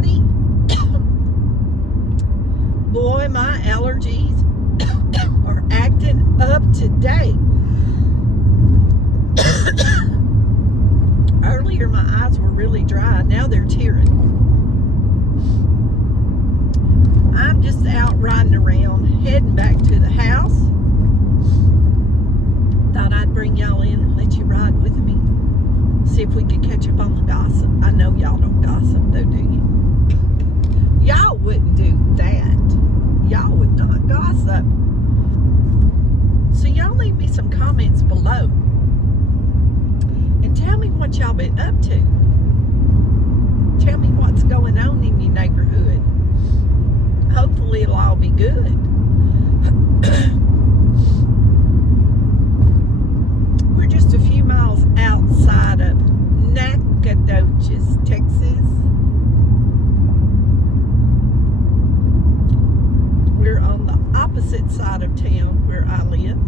everybody. Boy, my allergies are acting up today. Earlier, my eyes were really dry. Now they're tearing. I'm just out riding around, heading back to the house. Thought I'd bring y'all in and let you ride with me. See if we could catch up on the gossip. I know y'all don't gossip though, do you? Y'all wouldn't do that. Y'all would not gossip. So y'all leave me some comments below. And tell me what y'all been up to. Tell me what's going on in your neighborhood. Hopefully it'll all be good. We're just a few miles outside of Nacogdoches, Texas. We're on the opposite side of town where I live.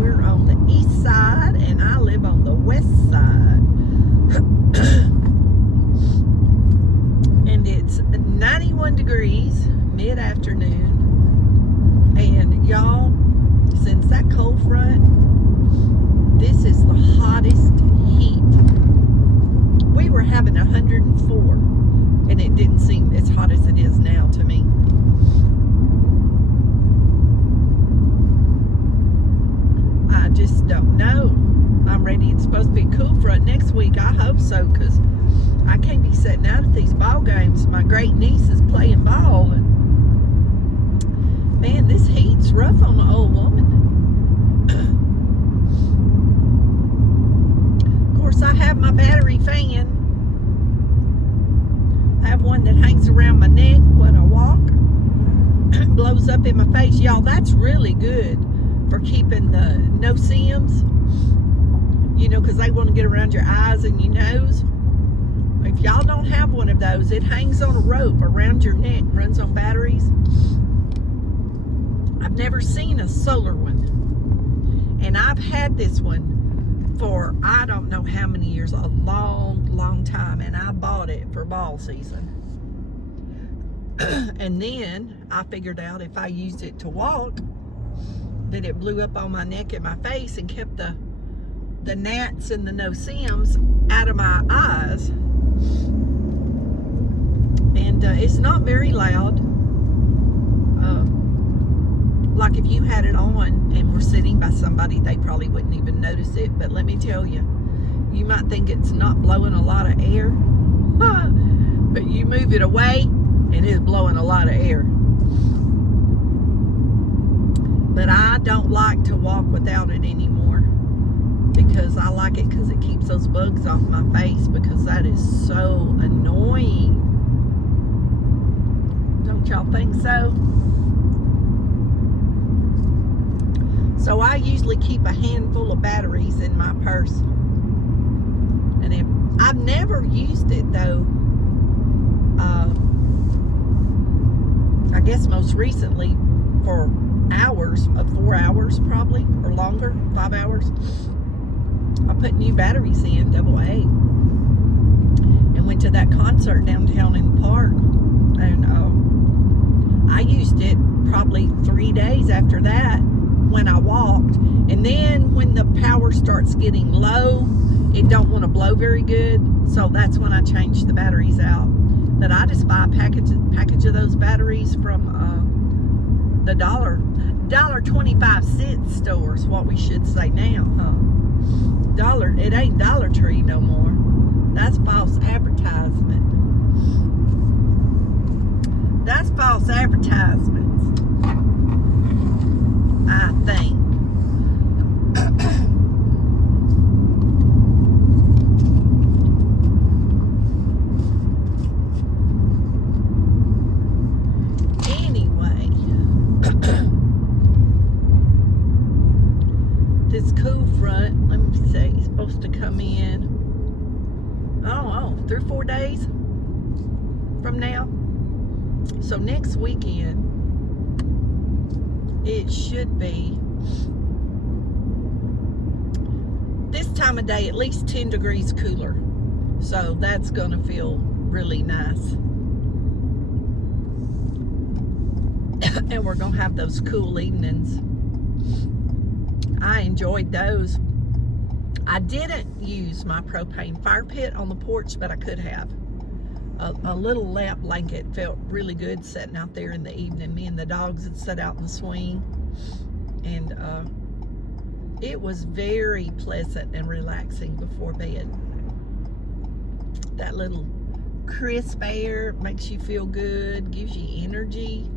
We're on the east side and I live on the west side. And it's 91 degrees mid-afternoon. And y'all, since that cold front, this is the hottest heat. We were having 104 and it didn't seem as hot as it is now to me. I just don't know. I'm ready. It's supposed to be a cool front next week. I hope so, because I can't be sitting out at these ball games. My great niece is playing ball, and man, this heat's rough on the old woman. Of course, I have my battery fan. I have one that hangs around my neck when I walk. It blows up in my face. Y'all, that's really good for keeping the no-see-ums. You know, because they want to get around your eyes and your nose. If y'all don't have one of those, it hangs on a rope around your neck, runs on batteries. I've never seen a solar one. And I've had this one for I don't know how many years, a long, long time. And I bought it for ball season. And then I figured out if I used it to walk, that it blew up on my neck and my face and kept the gnats and the no-see-ums out of my eyes. And it's not very loud. Like if you had it on and were sitting by somebody, they probably wouldn't even notice it. But let me tell you, you might think it's not blowing a lot of air. But you move it away and it's blowing a lot of air. But I don't like to walk without it anymore, because I like it because it keeps those bugs off my face, because that is so annoying. Don't y'all think so? So I usually keep a handful of batteries in my purse. And I've never used it though. I guess most recently for hours, 4 hours probably, or longer, 5 hours. I put new batteries in, AA, and went to that concert downtown in the park. And I used it probably 3 days after that when I walked. And then when the power starts getting low, it don't want to blow very good. So that's when I changed the batteries out. But I just buy a package of those batteries from the $1.25 stores, what we should say now, huh? It ain't Dollar Tree no more. That's false advertisement. That's false advertisements, I think. Anyway, this cool front, let me see, it's supposed to come in, I don't know, 3 or 4 days from now. So next weekend, it should be, this time of day, at least 10 degrees cooler. So that's going to feel really nice. And we're going to have those cool evenings. I enjoyed those. I didn't use my propane fire pit on the porch, but I could have. A little lap blanket felt really good sitting out there in the evening. Me and the dogs had sat out in the swing, and it was very pleasant and relaxing before bed. That little crisp air makes you feel good, gives you energy.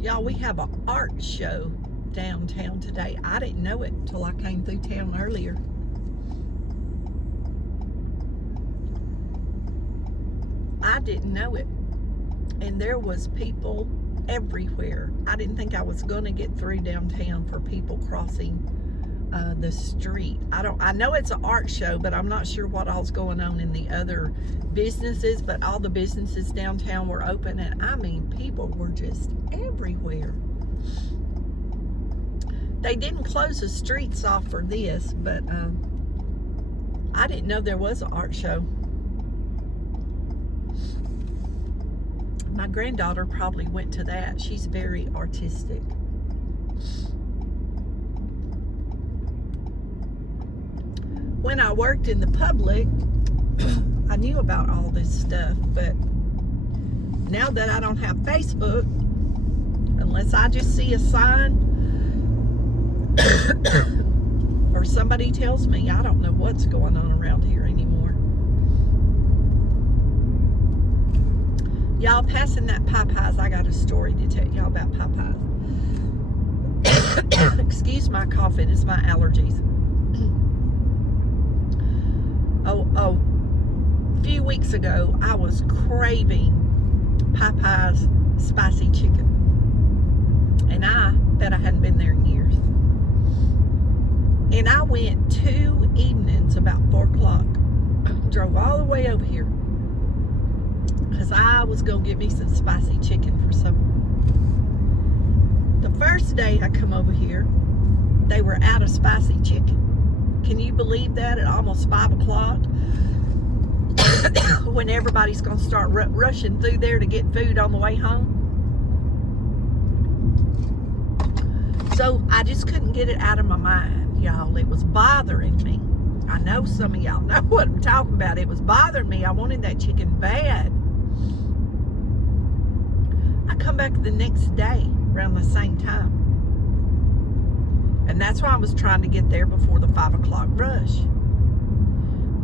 Y'all, we have an art show downtown today. I didn't know it till I came through town earlier. I didn't know it. And there was people everywhere. I didn't think I was going to get through downtown for people crossing the street. I know it's an art show, but I'm not sure what all's going on in the other businesses, but all the businesses downtown were open, and I mean, people were just everywhere. They didn't close the streets off for this, but I didn't know there was an art show. My granddaughter probably went to that. She's very artistic. When I worked in the public, I knew about all this stuff, but now that I don't have Facebook, unless I just see a sign or somebody tells me, I don't know what's going on around here anymore. Y'all, passing that Popeyes, I got a story to tell y'all about Popeyes. Excuse my coughing, it's my allergies. A few weeks ago, I was craving Popeyes spicy chicken. And I bet I hadn't been there in years. And I went 2 evenings about 4 o'clock. Drove all the way over here. Because I was going to get me some spicy chicken for supper. The first day I come over here, they were out of spicy chicken. Can you believe that at almost 5 o'clock? When everybody's going to start rushing through there to get food on the way home. So I just couldn't get it out of my mind, y'all. It was bothering me. I know some of y'all know what I'm talking about. It was bothering me. I wanted that chicken bad. I come back the next day around the same time. And that's why I was trying to get there before the 5 o'clock rush.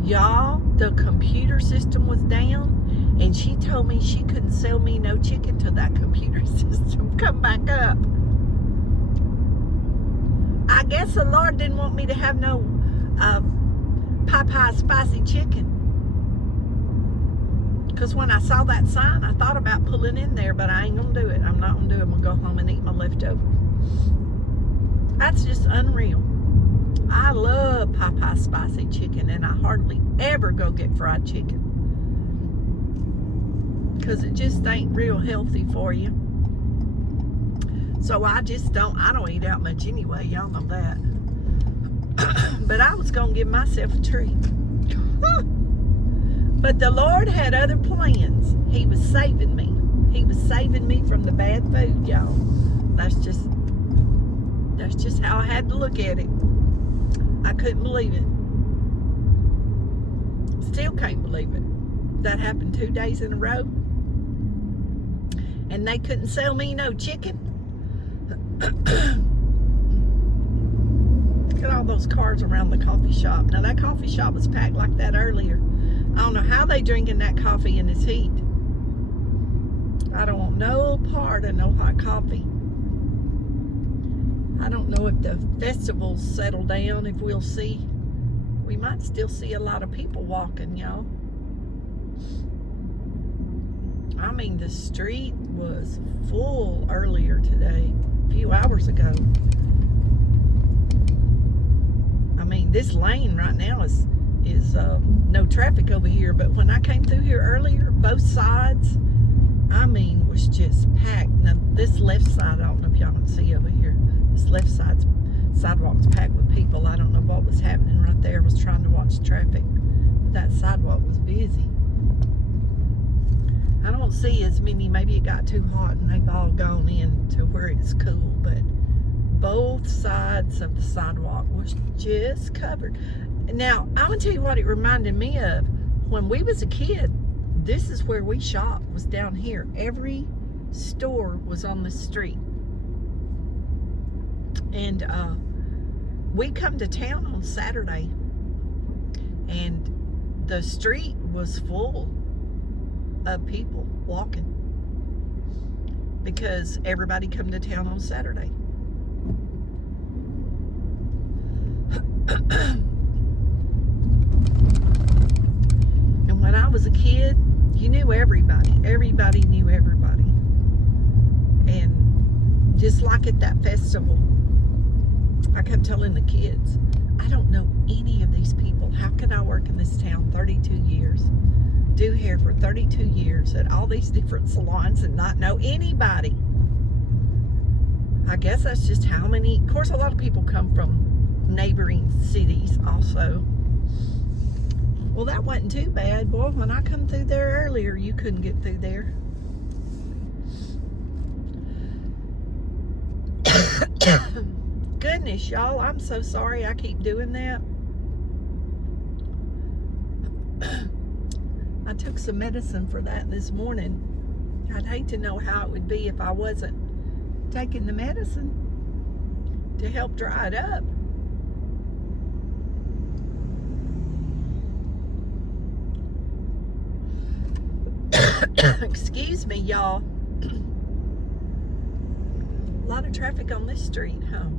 Y'all, the computer system was down, and she told me she couldn't sell me no chicken till that computer system come back up. I guess the Lord didn't want me to have no Popeye spicy chicken. Because when I saw that sign, I thought about pulling in there, but I ain't going to do it. I'm not going to do it. I'm going to go home and eat my leftovers. That's just unreal. I love Popeye spicy chicken, and I hardly ever go get fried chicken. Because it just ain't real healthy for you. So I don't eat out much anyway. Y'all know that. But I was going to give myself a treat. But the Lord had other plans. He was saving me. He was saving me from the bad food, y'all. That's just how I had to look at it. I couldn't believe it. Still can't believe it. That happened 2 days in a row. And they couldn't sell me no chicken. Look at all those cars around the coffee shop. Now that coffee shop was packed like that earlier. I don't know how they drinking that coffee in this heat. I don't want no part of no hot coffee. I don't know if the festivals settle down, if we'll see. We might still see a lot of people walking, y'all. I mean, the street was full earlier today, a few hours ago. I mean, this lane right now is no traffic over here, but when I came through here earlier, both sides, I mean, was just packed. Now, this left side, I don't know if y'all can see over here. This left side's sidewalk's packed with people. I don't know what was happening right there. I was trying to watch traffic. That sidewalk was busy. I don't see as many. Maybe it got too hot and they've all gone in to where it's cool, but both sides of the sidewalk was just covered. Now, I'm gonna tell you what it reminded me of. When we was a kid, this is where we shopped, was down here. Every store was on the street. And we come to town on Saturday, and the street was full of people walking because everybody come to town on Saturday. And when I was a kid, you knew everybody. Everybody knew everybody. And just like at that festival, I kept telling the kids, I don't know any of these people. How can I work in this town 32 years, do hair for 32 years at all these different salons and not know anybody? I guess that's just how many. Of course, a lot of people come from neighboring cities also. Well, that wasn't too bad. Boy, when I come through there earlier, you couldn't get through there. Goodness, y'all, I'm so sorry I keep doing that. I took some medicine for that this morning. I'd hate to know how it would be if I wasn't taking the medicine to help dry it up. Excuse me, y'all. A lot of traffic on this street, huh?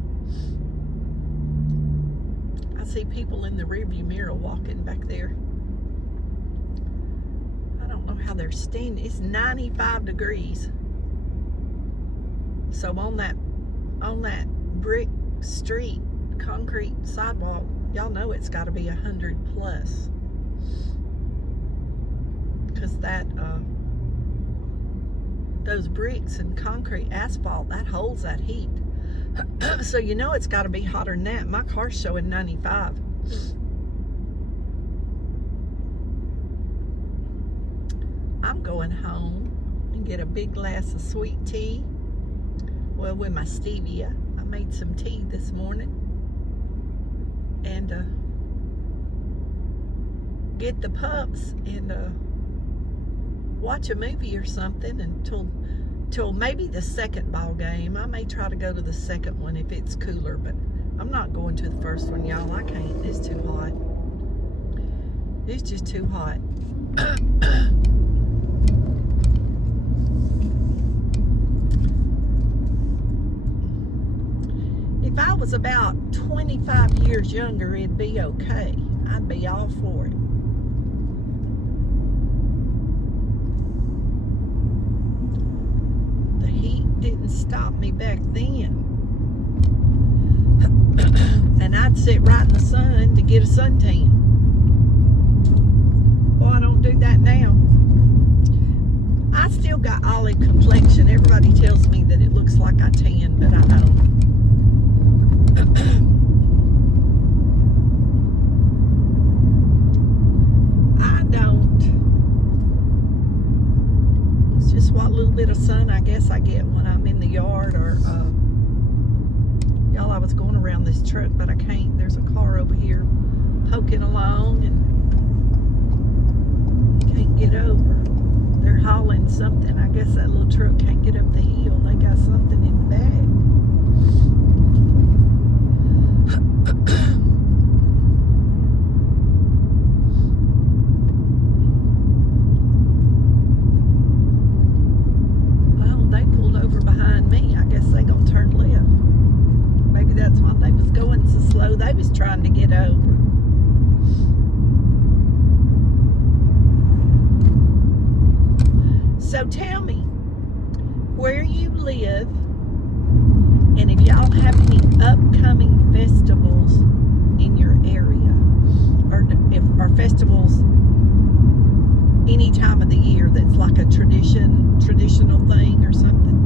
I see people in the rearview mirror walking back there. I don't know how they're standing. It's 95 degrees. So on that brick street, concrete sidewalk, y'all know it's got to be 100 plus. Because that those bricks and concrete asphalt, that holds that heat. So you know it's got to be hotter than that. My car's showing 95. I'm going home and get a big glass of sweet tea. Well, with my stevia. I made some tea this morning. And get the pups and watch a movie or something until maybe the second ball game. I may try to go to the second one if it's cooler, but I'm not going to the first one, y'all. I can't. It's too hot. It's just too hot. If I was about 25 years younger, it'd be okay. I'd be all for it. Didn't stop me back then. And I'd sit right in the sun to get a suntan. Well, I don't do that now. I still got olive complexion. Everybody tells me that it looks like I tan, but I don't. I don't. It's just what little bit of sun I guess I get when I'm in the yard, or y'all, I was going around this truck, but I can't. There's a car over here poking along and can't get over. They're hauling something. I guess that little truck can't get up the hill. They got something in the back. They was trying to get over. So tell me where you live, and if y'all have any upcoming festivals in your area, or if are festivals any time of the year that's like a traditional thing or something.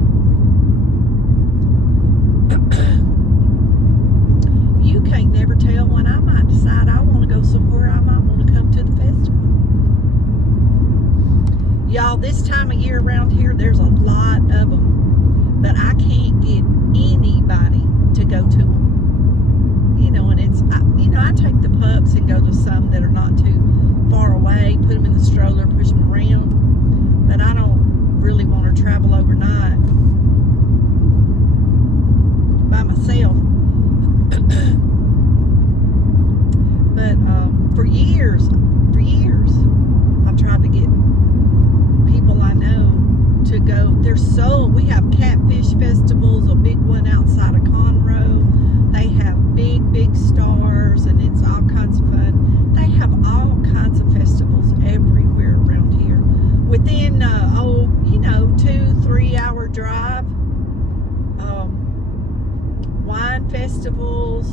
festivals,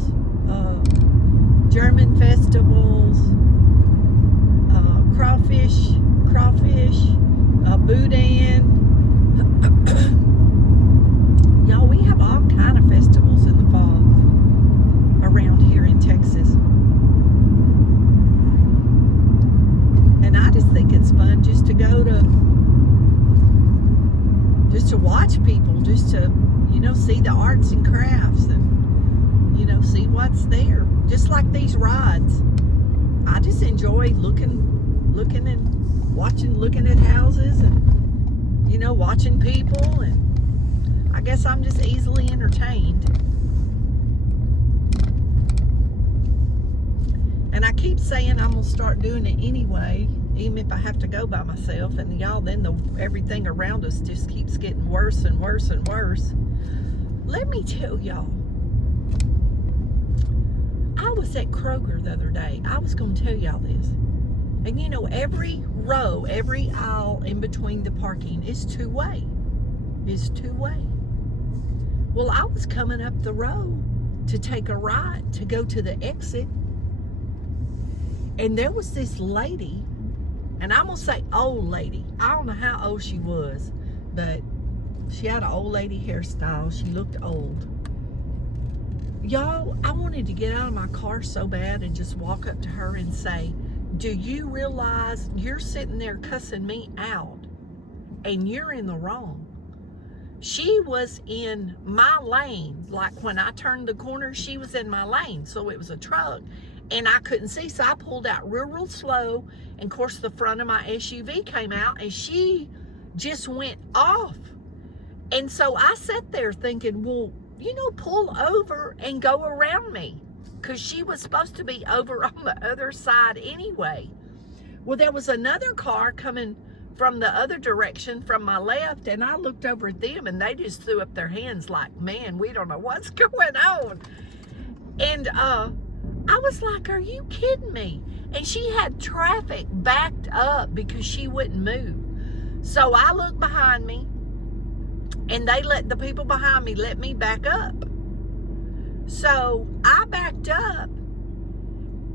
German festivals, crawfish, boudin. Y'all, we have all kind of festivals in the fall around here in Texas. And I just think it's fun just to go to, just to watch people, just to, see the arts and crafts and, see what's there. Just like these rides. I just enjoy looking and watching, looking at houses and, watching people, and I guess I'm just easily entertained. And I keep saying I'm gonna start doing it anyway, even if I have to go by myself. And y'all, then everything around us just keeps getting worse and worse and worse. Let me tell y'all, I was at Kroger the other day. I was gonna tell y'all this. And every row, every aisle in between the parking is two-way. Is two-way. Well, I was coming up the road to take a right to go to the exit. And there was this lady, and I'm going to say old lady. I don't know how old she was, but she had an old lady hairstyle. She looked old. Y'all, I wanted to get out of my car so bad and just walk up to her and say, do you realize you're sitting there cussing me out and you're in the wrong? She was in my lane. Like when I turned the corner, she was in my lane. So it was a truck and I couldn't see. So I pulled out real slow. And of course the front of my SUV came out and she just went off. And so I sat there thinking, well, pull over and go around me. Because she was supposed to be over on the other side anyway. Well, there was another car coming from the other direction from my left, and I looked over at them, and they just threw up their hands like, man, we don't know what's going on. And I was like, are you kidding me? And she had traffic backed up because she wouldn't move. So I looked behind me, and the people behind me let me back up. So I backed up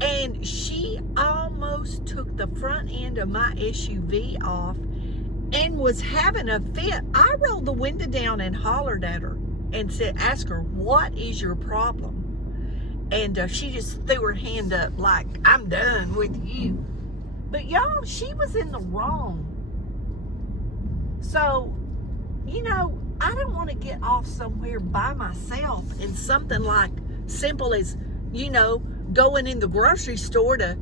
and she almost took the front end of my SUV off and was having a fit. I rolled the window down and hollered at her and asked her, what is your problem? And she just threw her hand up like, I'm done with you. But y'all, she was in the wrong. So, I don't want to get off somewhere by myself in something like simple as, going in the grocery store to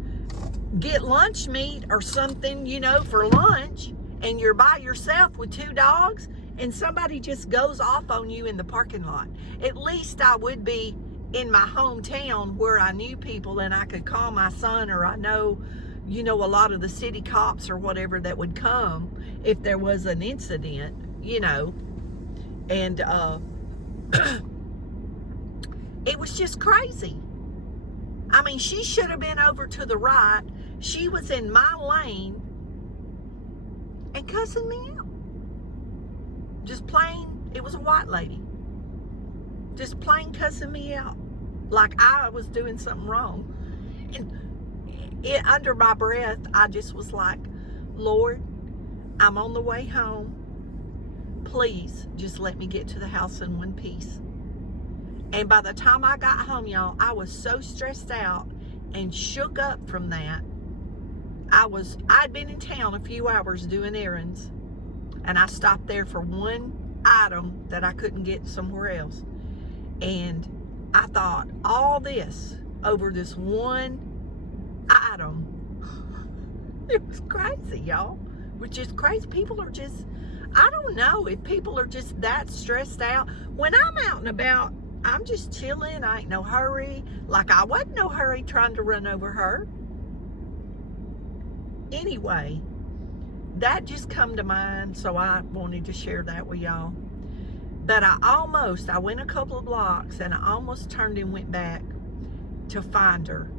get lunch meat or something, for lunch, and you're by yourself with two dogs and somebody just goes off on you in the parking lot. At least I would be in my hometown where I knew people and I could call my son, or I know, a lot of the city cops or whatever that would come if there was an incident, And it was just crazy. I mean, she should have been over to the right. She was in my lane and cussing me out. Just plain, it was a white lady. Just plain cussing me out. Like I was doing something wrong. And under my breath, I just was like, Lord, I'm on the way home. Please just let me get to the house in one piece. And by the time I got home, y'all, I was so stressed out and shook up from that. I'd been in town a few hours doing errands, and I stopped there for one item that I couldn't get somewhere else. And I thought, all this over this one item. It was crazy, y'all. It was just crazy. People are just, I don't know if people are just that stressed out. When I'm out and about, I'm just chilling. I ain't no hurry. Like I wasn't no hurry trying to run over her. Anyway, that just come to mind, so I wanted to share that with y'all. But I went a couple of blocks and I almost turned and went back to find her,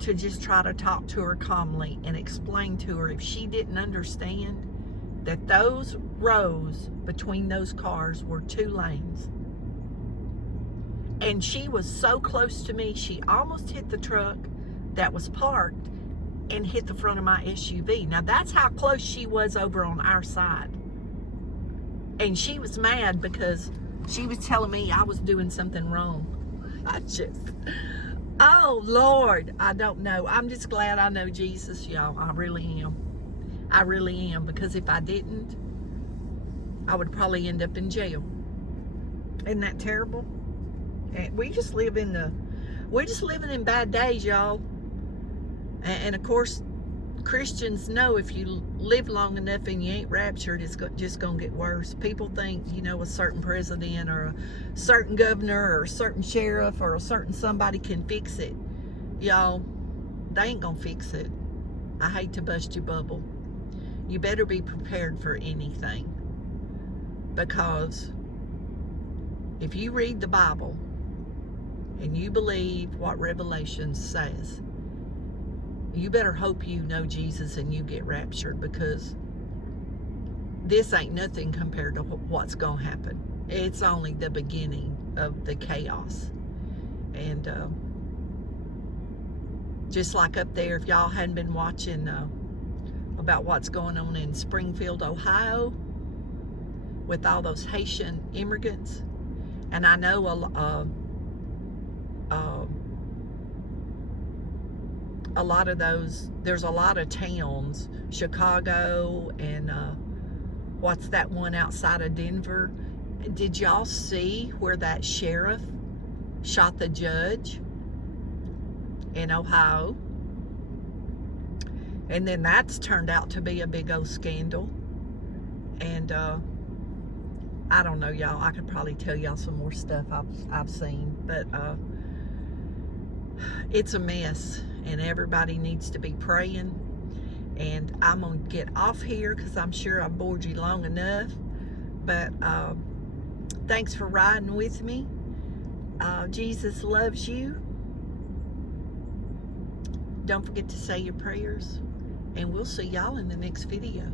to just try to talk to her calmly and explain to her if she didn't understand that those rows between those cars were 2 lanes. And she was so close to me, she almost hit the truck that was parked and hit the front of my SUV. Now, that's how close she was over on our side. And she was mad because she was telling me I was doing something wrong. Oh, Lord, I don't know. I'm just glad I know Jesus, y'all. I really am. I really am, because if I didn't, I would probably end up in jail. Isn't that terrible? And we're just living in bad days, y'all. And of course, Christians know if you live long enough and you ain't raptured, it's just going to get worse. People think, a certain president or a certain governor or a certain sheriff or a certain somebody can fix it. Y'all, they ain't going to fix it. I hate to bust your bubble. You better be prepared for anything. Because if you read the Bible and you believe what Revelation says, you better hope you know Jesus and you get raptured, because this ain't nothing compared to what's going to happen. It's only the beginning of the chaos. And just like up there, if y'all hadn't been watching about what's going on in Springfield, Ohio, with all those Haitian immigrants, and I know a lot of those, there's a lot of towns, Chicago and what's that one outside of Denver? Did y'all see where that sheriff shot the judge in Ohio? And then that's turned out to be a big old scandal. And I don't know, y'all. I could probably tell y'all some more stuff I've seen, but it's a mess, and everybody needs to be praying. And I'm gonna get off here because I'm sure I've bored you long enough. But thanks for riding with me. Jesus loves you. Don't forget to say your prayers, and we'll see y'all in the next video.